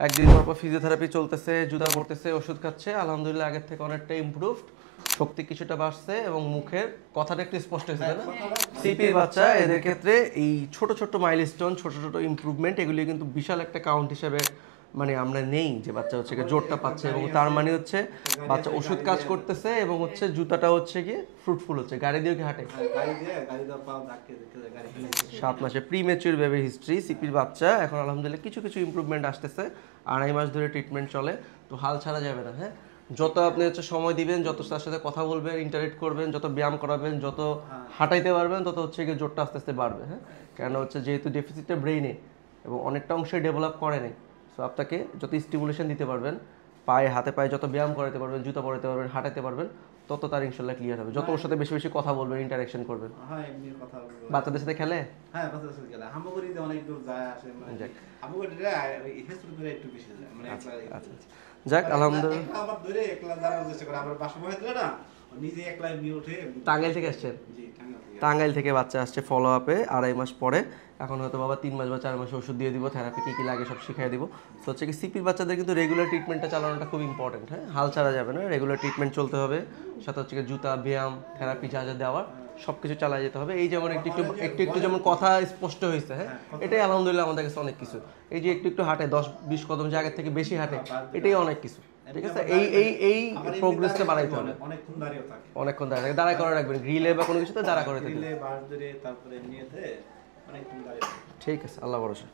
একদিন পর পর ফিজিওথেরাপি চলতেছে, জুতা পড়তেছে, ওষুধ খাচ্ছে, আলহামদুলিল্লাহ আগের থেকে অনেকটা ইমপ্রুভড, শক্তি কিছুটা বাড়ছে এবং মুখের কথাটা একটু স্পষ্ট হয়েছে, তাই না? সিপির বাচ্চা এদের ক্ষেত্রে এই ছোট ছোট মাইলস্টোন, ছোট ছোট ইমপ্রুভমেন্ট, এগুলি কিন্তু বিশাল একটা কাউন্ট হিসেবে মানে আমরা নেই যে বাচ্চা হচ্ছে গিয়ে জোরটা পাচ্ছে, এবং তার মানে হচ্ছে বাচ্চা ওষুধ কাজ করতেছে এবং হচ্ছে জুতাটা হচ্ছে গিয়ে ফ্রুটফুল হচ্ছে। গাড়ি দিয়ে কি হাঁটে? 7 মাসে প্রি ম্যাচিউর বেবি হিস্ট্রি সিপির বাচ্চা, এখন আলহামদুলিল্লাহ কিছু কিছু ইমপ্রুভমেন্ট আসতেছে। 2.5 মাস ধরে ট্রিটমেন্ট চলে, তো হাল ছাড়া যাবে না। হ্যাঁ, যত আপনি হচ্ছে সময় দিবেন, যত তার সাথে কথা বলবেন, ইন্টারেক্ট করবেন, যত ব্যায়াম করাবেন, যত হাঁটাইতে পারবেন, তত হচ্ছে গিয়ে জোরটা আস্তে আস্তে বাড়বে। হ্যাঁ, কেন হচ্ছে যেহেতু ডেফিসিটটা ব্রেইনে এবং অনেকটা অংশে ডেভেলপ করে নাই, সো আপনাকে যত স্টিমুলেশন দিতে পারবেন, পায়ে হাতে পায়ে যত ব্যায়াম করাতে পারবেন, জুতা পরাতে পারবেন, হাঁটাতে পারবেন, তত তার ইনশাল্লাহ ক্লিয়ার হবে। যত ওর সাথে বেশি বেশি কথা বলবেন, ইন্টারেকশন করবেন। হ্যাঁ, এমনি কথা বলবো। বাচ্চাদের সাথে খেলে? হ্যাঁ, বাচ্চাদের সাথে খেলে। হামাগুড়িতে অনেক দূর যায় আসে, মানে যাক। হামাগুড়িটা ওই হেসুর করে একটু বেশি যায়। মানে আচ্ছা একলা আচ্ছা আচ্ছা। যাক আলহামদুলিল্লাহ। একলা আবার ধরে একলা দাঁড়ানোর চেষ্টা করে। আবার বাসা বয়ে দিলে না, ও নিজে একলাই নিয়ে উঠে। টাঙ্গাইল থেকে আসছেন? জি, টাঙ্গাইল থেকে। টাঙ্গাইল থেকে বাচ্চা আসছে ফলো আপে 2.5 মাস পরে। এখন হয়তো বাবা 3 মাস বা 4 মাসে ওষুধ দিয়ে দিব, থেরাপি কী কী লাগে সব শিখিয়ে দিব। তো হচ্ছে কি সিপির বাচ্চাদের কিন্তু রেগুলার ট্রিটমেন্টটা চালানোটা খুব ইম্পর্টেন্ট। হ্যাঁ, হাল ছাড়া যাবে না, রেগুলার ট্রিটমেন্ট চলতে হবে। সাথে হচ্ছে কি জুতা, ব্যায়াম, থেরাপি যা যা দেওয়ার সব কিছু চালিয়ে যেতে হবে। এই যেমন একটু একটু একটু একটু যেমন কথা স্পষ্ট হয়েছে, হ্যাঁ, এটাই আলহামদুলিল্লাহ আমাদের কাছে অনেক কিছু। এই যে একটু একটু হাঁটে, 10-20 কদম জায়গা থেকে বেশি হাঁটে, এটাই অনেক কিছু। ঠিক আছে, এই প্রোগ্রেসটা বাড়াইতে হবে। অনেকক্ষণ দাঁড়িয়ে থাকে। অনেকক্ষণ দাঁড়ায় থাকে, দাঁড়ায় করে রাখবেন, গ্রিলে বা কোনো কিছুতে দাঁড়া করে থাকবেন। গ্রিলে বাঁশ ধরে তারপরে এমনিতে অনেকক্ষণ দাঁড়িয়ে থাকে। ঠিক আছে, আল্লাহ ভরসা।